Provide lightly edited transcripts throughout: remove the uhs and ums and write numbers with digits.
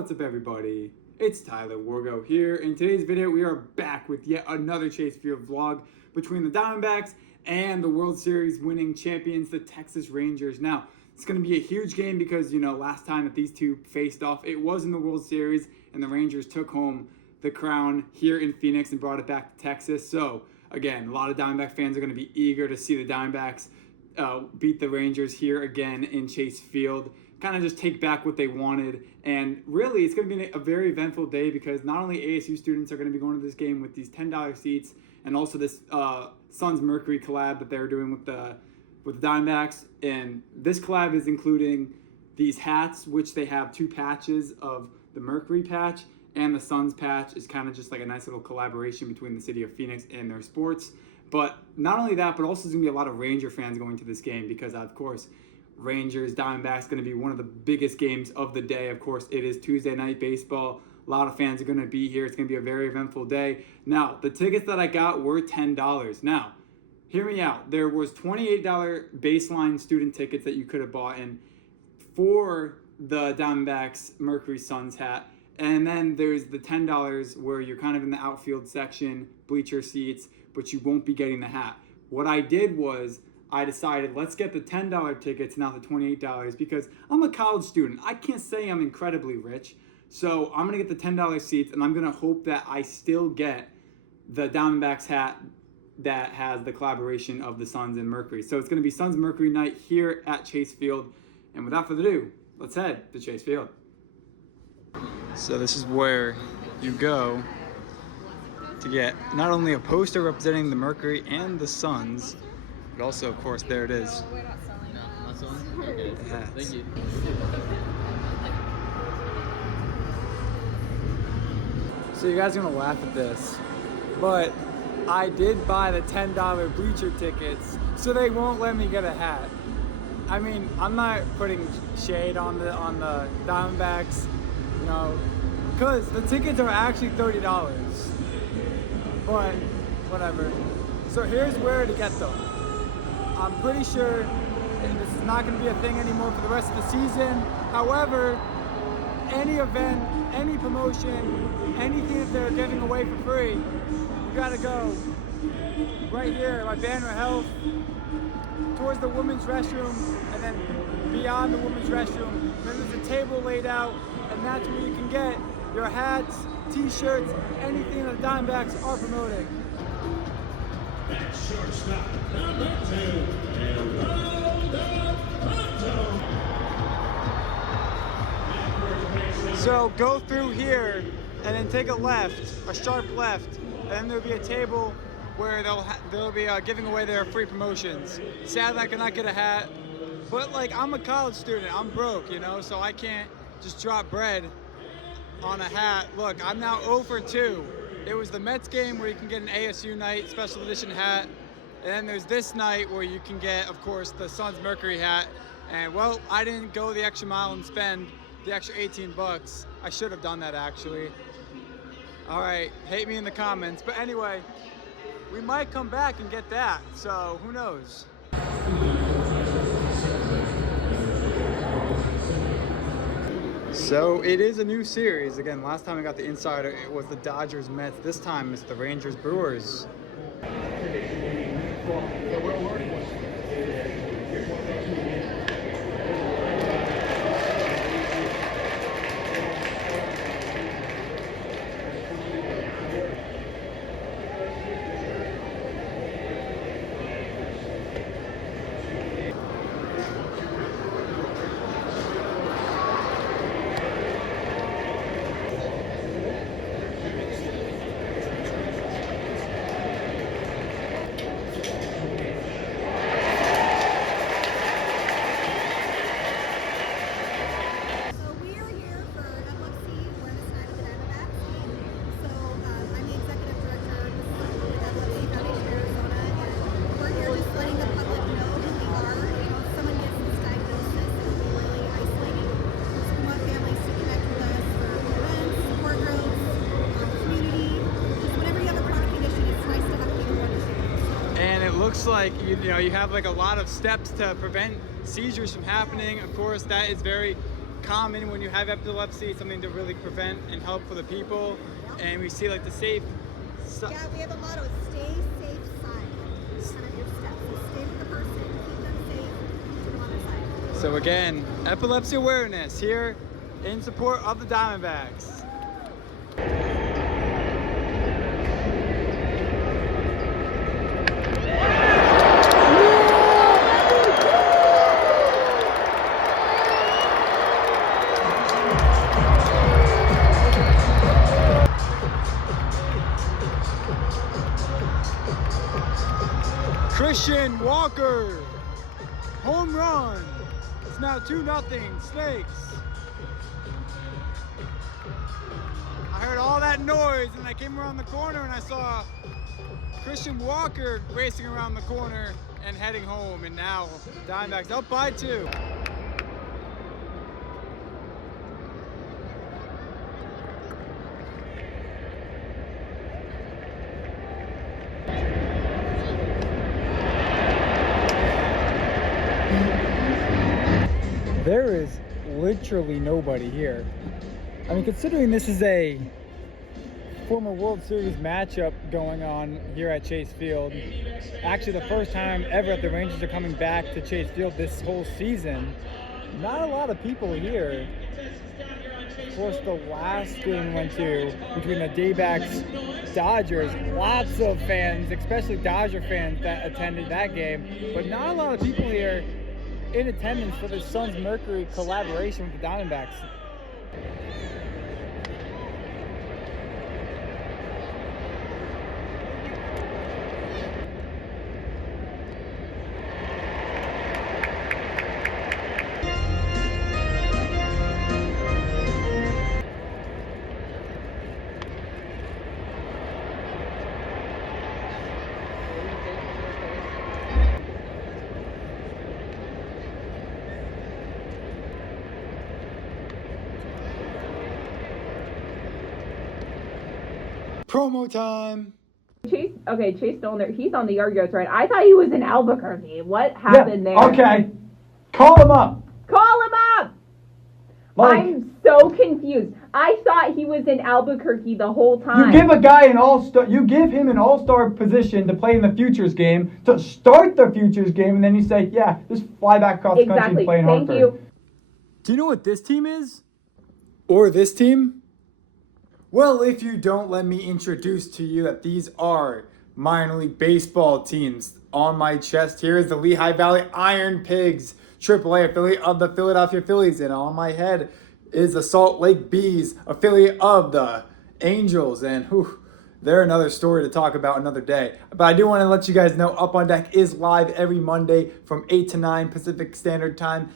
What's up, everybody? It's Tyler Wargo here. In today's video, we are back with yet another Chase Field vlog between the Diamondbacks and the World Series winning champions, the Texas Rangers. Now, it's going to be a huge game because, last time that these two faced off, it was in the World Series, and the Rangers took home the crown here in Phoenix and brought it back to Texas. So, again, a lot of Diamondback fans are going to be eager to see the Diamondbacks beat the Rangers here again in Chase Field, kind of just take back what they wanted. And really, it's going to be a very eventful day because not only ASU students are going to be going to this game with these $10 seats, and also this Suns Mercury collab that they're doing with the Diamondbacks. And this collab is including these hats, which they have two patches of the Mercury patch, and the Suns patch is kind of just like a nice little collaboration between the city of Phoenix and their sports. But not only that, but also there's going to be a lot of Ranger fans going to this game because, of course, Rangers, Diamondbacks going to be one of the biggest games of the day. Of course, it is Tuesday night baseball. A lot of fans are going to be here. It's going to be a very eventful day. Now, the tickets that I got were $10. Now, hear me out. There was $28 baseline student tickets that you could have bought in for the Diamondbacks Mercury Suns hat. And then there's the $10 where you're kind of in the outfield section, bleacher seats, but you won't be getting the hat. What I did was I decided, let's get the $10 tickets, not the $28, because I'm a college student. I can't say I'm incredibly rich. So I'm going to get the $10 seats, and I'm going to hope that I still get the Diamondbacks hat that has the collaboration of the Suns and Mercury. So it's going to be Suns Mercury night here at Chase Field. And without further ado, let's head to Chase Field. So this is where you go to get not only a poster representing the Mercury and the Suns, but also, of course, there it is. We're not selling. No, not selling? Okay. Thank you. So you guys are going to laugh at this, but I did buy the $10 bleacher tickets, so they won't let me get a hat. I mean, I'm not putting shade on the Diamondbacks, because the tickets are actually $30. But whatever. So here's where to get them. I'm pretty sure this is not going to be a thing anymore for the rest of the season. However, any event, any promotion, anything that they're giving away for free, you gotta go right here by Banner Health towards the women's restroom, and then beyond the women's restroom. Then there's a table laid out, and that's where you can get your hats, t-shirts, anything that the Diamondbacks are promoting. At shortstop, number 2, So go through here and then take a left, a sharp left, and then there'll be a table where they'll be giving away their free promotions. Sadly, I cannot get a hat, but I'm a college student, I'm broke, so I can't just drop bread on a hat. Look, I'm now 0 for 2. It was the Mets game where you can get an ASU night special edition hat, and then there's this night where you can get, of course, the Suns Mercury hat. And well, I didn't go the extra mile and spend the extra $18. I should have done that, actually. All right, hate me in the comments, but anyway, we might come back and get that, so who knows. So it is a new series. Again, last time I got the insider, it was the Dodgers Mets. This time it's the Rangers Brewers. looks like you have like a lot of steps to prevent seizures from happening. Of course, that is very common when you have epilepsy. It's something to really prevent and help for the people. And we see like the safe. Yeah, we have a motto: stay safe side. Kind of your steps. So stay with the person, keep them safe, keep them on their side. So again, epilepsy awareness here in support of the Diamondbacks. Christian Walker, home run. It's now 2-0 Snakes. I heard all that noise and I came around the corner and I saw Christian Walker racing around the corner and heading home, and now Diamondbacks up by 2. There is literally nobody here. I mean, considering this is a former World Series matchup going on here at Chase Field, actually the first time ever that the Rangers are coming back to Chase Field this whole season, not a lot of people here. Of course, the last game we went to between the D-backs Dodgers, lots of fans, especially Dodger fans that attended that game, but not a lot of people here in attendance for the Suns Mercury collaboration with the Diamondbacks. Promo time. Chase, okay, Chase Stoner, he's on the Argos, right? I thought he was in Albuquerque. What happened there? Okay, call him up. Call him up! I'm so confused. I thought he was in Albuquerque the whole time. You give a guy an all-star. You give him an all-star position to play in the Futures game, to start the Futures game, and then you say, "Yeah, just fly back across the country and play in Hartford." Thank you. Do you know what this team is? Or this team? Well, if you don't, let me introduce to you that these are minor league baseball teams. On my chest here is the Lehigh Valley Iron Pigs, AAA affiliate of the Philadelphia Phillies, and on my head is the Salt Lake Bees, affiliate of the Angels, and they're another story to talk about another day. But I do want to let you guys know Up on Deck is live every Monday from 8 to 9 Pacific Standard Time,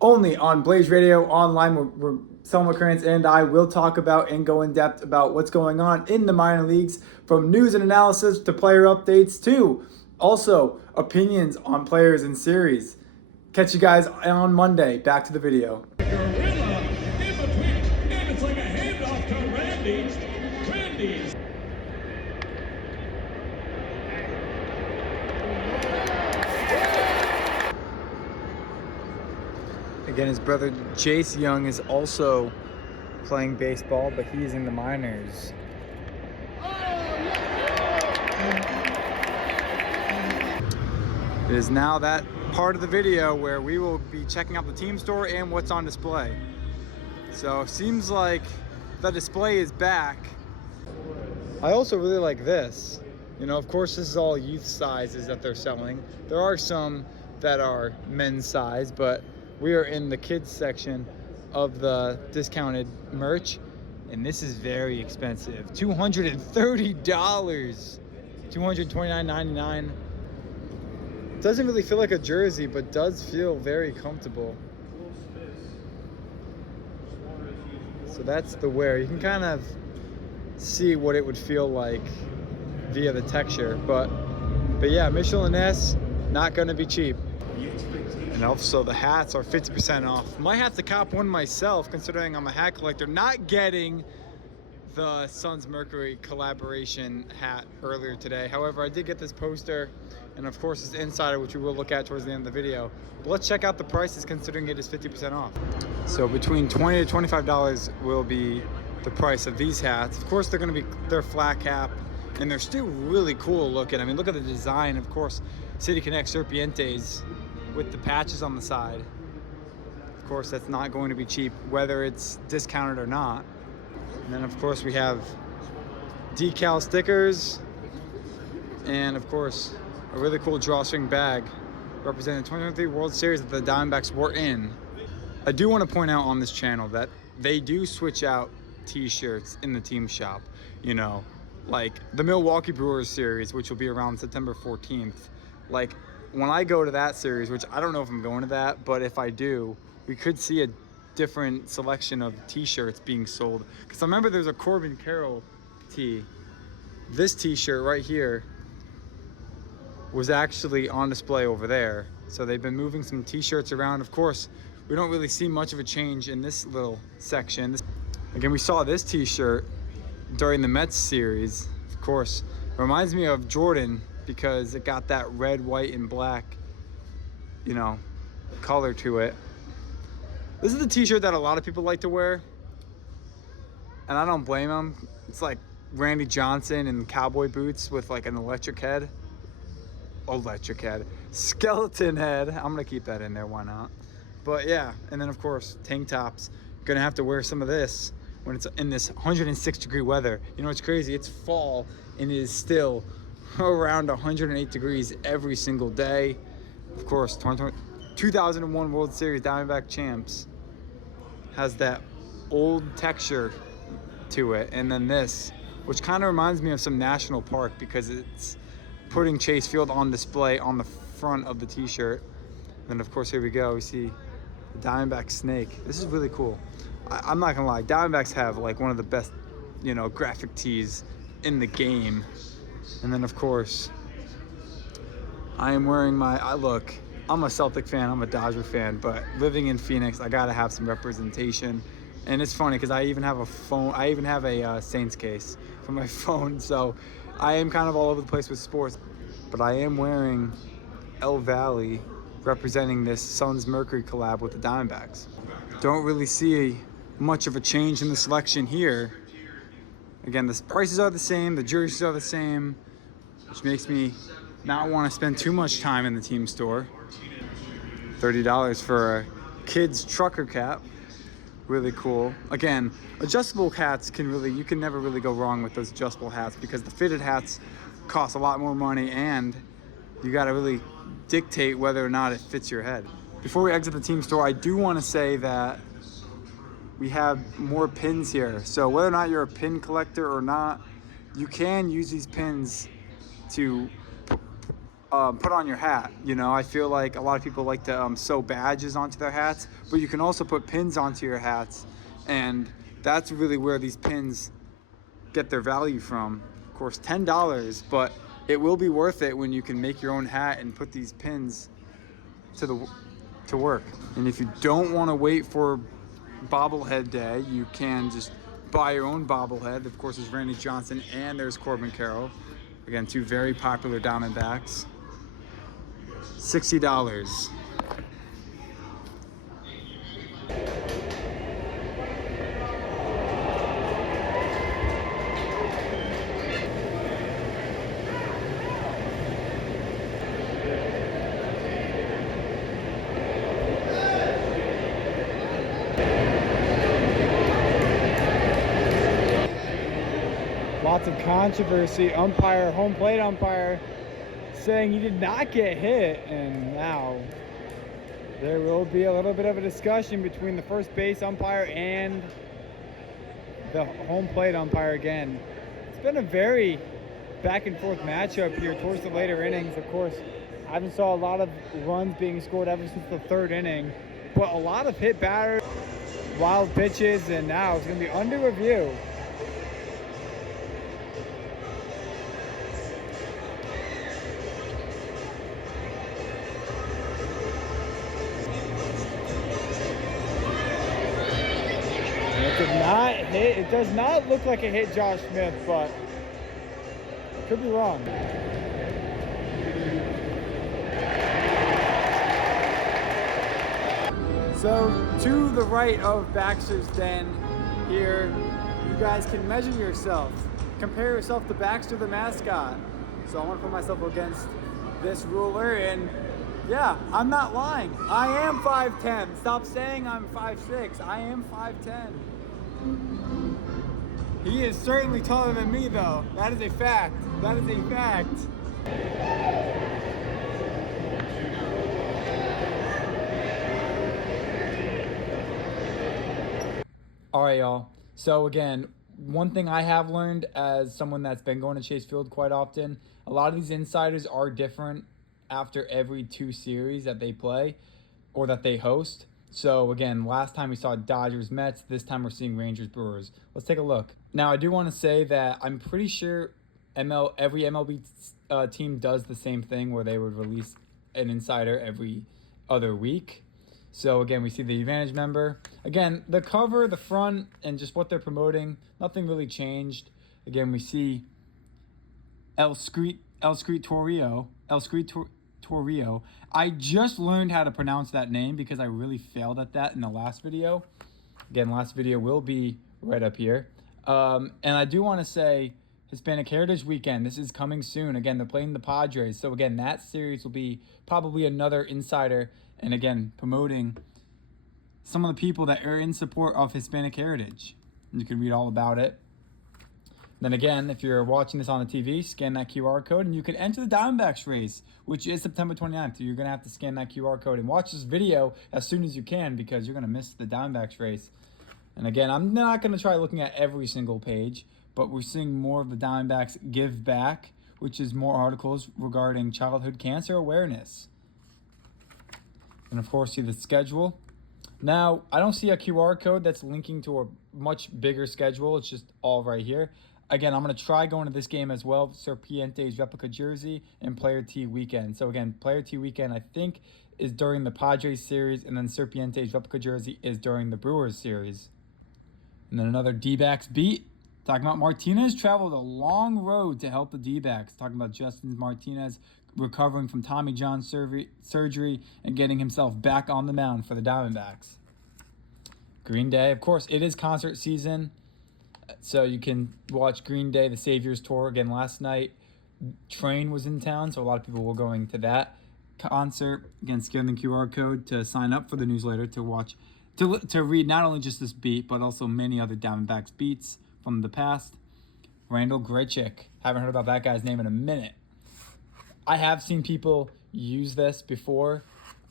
only on Blaze Radio online. We're Selma Krantz and I will talk about and go in depth about what's going on in the minor leagues, from news and analysis to player updates to also opinions on players and series. Catch you guys on Monday. Back to the video. Gorilla in between, and it's like a handoff to Randy. Randy's. Again, his brother Jace Young is also playing baseball, but he's in the minors. It is now that part of the video where we will be checking out the team store and what's on display. So seems like the display is back. I also really like this. You know, of course, this is all youth sizes that they're selling. There are some that are men's size, but we are in the kids section of the discounted merch, and this is very expensive. $230, $229.99. Doesn't really feel like a jersey, but does feel very comfortable. So that's the wear. You can kind of see what it would feel like via the texture, but yeah, Michelin S, not gonna be cheap. And also the hats are 50% off. Might have to cop one myself, considering I'm a hat collector. Not getting the Suns Mercury collaboration hat earlier today. However, I did get this poster and of course this insider, which we will look at towards the end of the video. But let's check out the prices considering it is 50% off. So between $20 to $25 will be the price of these hats. Of course they're flat cap, and they're still really cool looking. I mean, look at the design. Of course, City Connect Serpientes with the patches on the side. Of course, that's not going to be cheap, whether it's discounted or not. And then of course we have decal stickers, and of course a really cool drawstring bag representing the 2023 World Series that the Diamondbacks were in. I do want to point out on this channel that they do switch out t-shirts in the team shop, you know, like the Milwaukee Brewers series, which will be around September 14th. Like when I go to that series, which I don't know if I'm going to that, but if I do, we could see a different selection of t-shirts being sold. Because I remember there's a Corbin Carroll tee. This t-shirt right here was actually on display over there. So they've been moving some t-shirts around. Of course, we don't really see much of a change in this little section. Again, we saw this t-shirt during the Mets series. Of course, it reminds me of Jordan because it got that red, white, and black, you know, color to it. This is the t-shirt that a lot of people like to wear, and I don't blame them. It's like Randy Johnson in cowboy boots with like an electric head. Skeleton head. I'm gonna keep that in there, why not? But yeah, and then of course, tank tops. Gonna have to wear some of this when it's in this 106-degree weather. You know, it's crazy. It's fall and it is still around 108 degrees every single day. Of course, 2001 World Series Diamondback champs has that old texture to it. And then this, which kind of reminds me of some national park because it's putting Chase Field on display on the front of the t-shirt. And then of course, here we go. We see the Diamondback snake. This is really cool. I'm not gonna lie, Diamondbacks have like one of the best, you know, graphic tees in the game. And then of course, I am wearing look, I'm a Celtic fan, I'm a Dodger fan, but living in Phoenix, I gotta have some representation. And it's funny because I even have a Saints case for my phone, so I am kind of all over the place with sports. But I am wearing El Valley, representing this Suns Mercury collab with the Diamondbacks. Don't really see much of a change in the selection here. Again, the prices are the same, the jerseys are the same, which makes me not want to spend too much time in the team store. $30 for a kid's trucker cap. Really cool. Again, adjustable hats you can never really go wrong with those adjustable hats because the fitted hats cost a lot more money and you got to really dictate whether or not it fits your head. Before we exit the team store, I do want to say that we have more pins here. So whether or not you're a pin collector or not, you can use these pins to put on your hat. You know, I feel like a lot of people like to sew badges onto their hats, but you can also put pins onto your hats, and that's really where these pins get their value from. Of course, $10, but it will be worth it when you can make your own hat and put these pins to work. And if you don't want to wait for bobblehead day, you can just buy your own bobblehead. Of course, there's Randy Johnson and there's Corbin Carroll. Again, two very popular Diamondbacks. $60. Lots of controversy. Home plate umpire saying he did not get hit, and now there will be a little bit of a discussion between the first base umpire and the home plate umpire again. It's been a very back and forth matchup here towards the later innings. Of course, I haven't saw a lot of runs being scored ever since the third inning, but a lot of hit batters, wild pitches, and now it's going to be under review. It does not look like it hit Josh Smith, but I could be wrong. So to the right of Baxter's Den here, you guys can measure yourself. Compare yourself to Baxter the mascot. So I want to put myself against this ruler, and yeah, I'm not lying. I am 5'10". Stop saying I'm 5'6". I am 5'10". He is certainly taller than me, though. That is a fact. That is a fact. All right, y'all. So again, one thing I have learned as someone that's been going to Chase Field quite often, a lot of these insiders are different after every 2 series that they play or that they host. So again, last time we saw Dodgers Mets, this time we're seeing Rangers Brewers. Let's take a look. Now I do want to say that I'm pretty sure every MLB team does the same thing where they would release an insider every other week. So again, we see the Advantage member. Again, the cover, the front, and just what they're promoting, nothing really changed. Again, we see El Escritorio. I just learned how to pronounce that name because I really failed at that in the last video. Again, last video will be right up here. And I do want to say Hispanic Heritage Weekend. This is coming soon. Again, they're playing the Padres. So again, that series will be probably another insider. And again, promoting some of the people that are in support of Hispanic heritage. You can read all about it. Then again, if you're watching this on the TV, scan that QR code and you can enter the Diamondbacks race, which is September 29th. So you're going to have to scan that QR code and watch this video as soon as you can because you're going to miss the Diamondbacks race. And again, I'm not going to try looking at every single page, but we're seeing more of the Diamondbacks give back, which is more articles regarding childhood cancer awareness. And of course, see the schedule. Now, I don't see a QR code that's linking to a much bigger schedule. It's just all right here. Again, I'm going to try going to this game as well. Serpiente's replica jersey and Player T weekend. So again, Player T weekend, I think, is during the Padres series. And then Serpiente's replica jersey is during the Brewers series. And then another D-backs beat. Talking about Martinez traveled a long road to help the D-backs. Talking about Justin Martinez recovering from Tommy John surgery and getting himself back on the mound for the Diamondbacks. Green Day, of course, it is concert season, so you can watch Green Day, the Saviors Tour. Again, last night, Train was in town, so a lot of people were going to that concert. Again, scan the QR code to sign up for the newsletter to watch, to read not only just this beat, but also many other Diamondbacks beats from the past. Randall Grichuk, haven't heard about that guy's name in a minute. I have seen people use this before,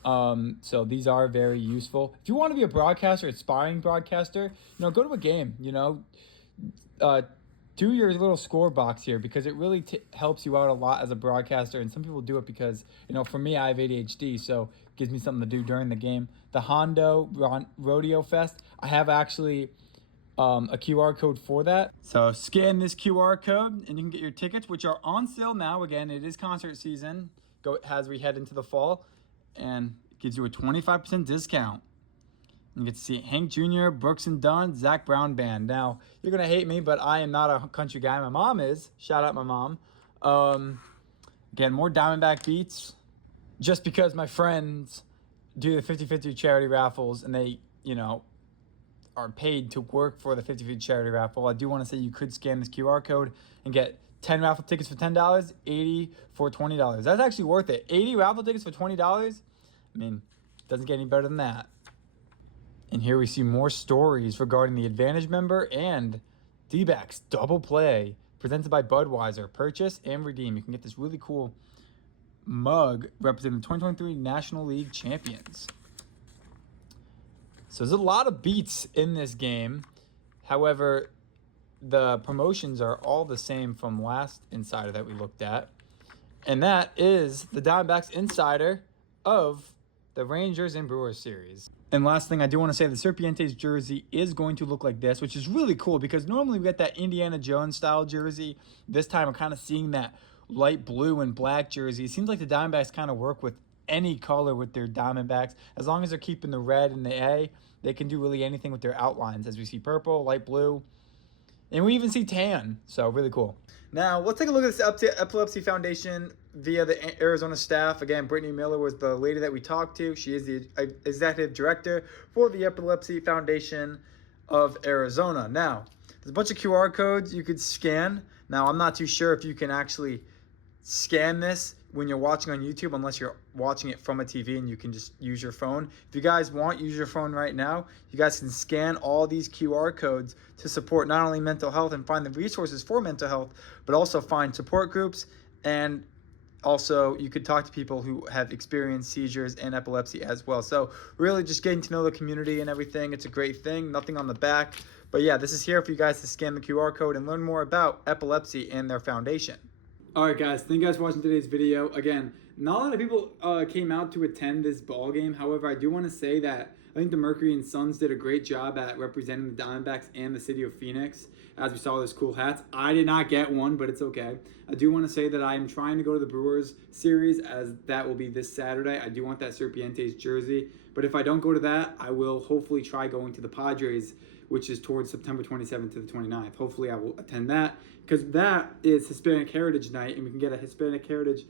so these are very useful. If you want to be a broadcaster, aspiring broadcaster, go to a game, do your little score box here because it really helps you out a lot as a broadcaster. And some people do it because, for me, I have ADHD, so it gives me something to do during the game. The Hondo Rodeo Fest, I have actually a QR code for that. So scan this QR code and you can get your tickets, which are on sale now. Again, it is concert season as we head into the fall, and it gives you a 25% discount. You get to see Hank Jr., Brooks and Dunn, Zach Brown Band. Now, you're going to hate me, but I am not a country guy. My mom is. Shout out my mom. Again, more Diamondback beats. Just because my friends do the 50-50 charity raffles and they, are paid to work for the 50-50 charity raffle, I do want to say you could scan this QR code and get 10 raffle tickets for $10, 80 for $20. That's actually worth it. 80 raffle tickets for $20? I mean, doesn't get any better than that. And here we see more stories regarding the Advantage member and D-backs double play presented by Budweiser. Purchase and redeem. You can get this really cool mug representing the 2023 National League champions. So there's a lot of beats in this game. However, the promotions are all the same from last insider that we looked at. And that is the Diamondbacks insider of the Rangers and Brewers series. And last thing I do want to say, the Serpiente's jersey is going to look like this, which is really cool because normally we get that Indiana Jones style jersey. This time we're kind of seeing that light blue and black jersey. It seems like the Diamondbacks kind of work with any color with their Diamondbacks. As long as they're keeping the red and the A, they can do really anything with their outlines. As we see purple, light blue, And we even see tan, so really cool. Now, let's take a look at this Epilepsy Foundation via the Arizona staff. Again, Brittany Miller was the lady that we talked to. She is the executive director for the Epilepsy Foundation of Arizona. Now, there's a bunch of QR codes you could scan. Now, I'm not too sure if you can actually scan this when you're watching on YouTube, unless you're watching it from a TV and you can just use your phone. If you guys want, use your phone right now. You guys can scan all these QR codes to support not only mental health and find the resources for mental health, but also find support groups, and also you could talk to people who have experienced seizures and epilepsy as well. So really just getting to know the community and everything. It's a great thing. Nothing on the back. But yeah, this is here for you guys to scan the QR code and learn more about epilepsy and their foundation. Alright guys, thank you guys for watching today's video. Again, not a lot of people came out to attend this ball game. However, I do want to say that I think the Mercury and Suns did a great job at representing the Diamondbacks and the city of Phoenix. As we saw those cool hats. I did not get one, but it's okay. I do want to say that I am trying to go to the Brewers series, as that will be this Saturday. I do want that Serpientes jersey. But if I don't go to that, I will hopefully try going to the Padres, which is towards September 27th to the 29th. Hopefully I will attend that, because that is Hispanic Heritage Night, and we can get a Hispanic Heritage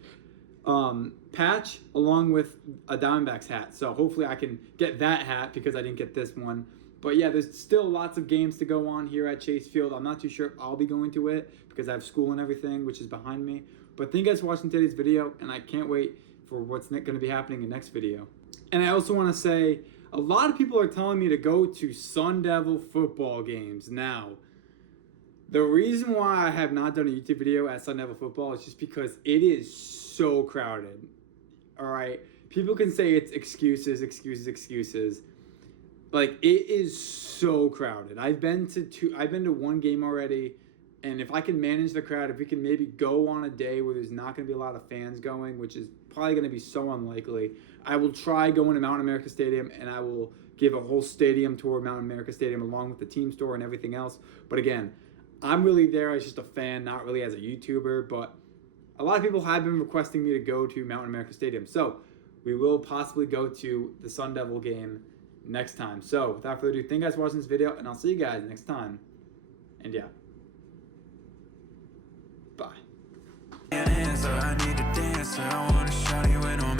patch along with a Diamondbacks hat. So hopefully I can get that hat, because I didn't get this one. But yeah, there's still lots of games to go on here at Chase Field. I'm not too sure if I'll be going to it, because I have school and everything, which is behind me. But thank you guys for watching today's video, and I can't wait for what's going to be happening in the next video. And I also want to say, a lot of people are telling me to go to Sun Devil football games. Now, the reason why I have not done a YouTube video at Sun Devil football is just because it is so crowded. All right, people can say it's excuses. Like, it is so crowded. I've been to one game already, and if I can manage the crowd, if we can maybe go on a day where there's not going to be a lot of fans going, which is probably going to be so unlikely, I will try going to Mountain America Stadium, and I will give a whole stadium tour of Mountain America Stadium along with the team store and everything else. But again, I'm really there as just a fan, not really as a YouTuber, but a lot of people have been requesting me to go to Mountain America Stadium. So we will possibly go to the Sun Devil game next time. So without further ado, thank you guys for watching this video, and I'll see you guys next time. And yeah, bye. I need to dance, I wanna shout you in on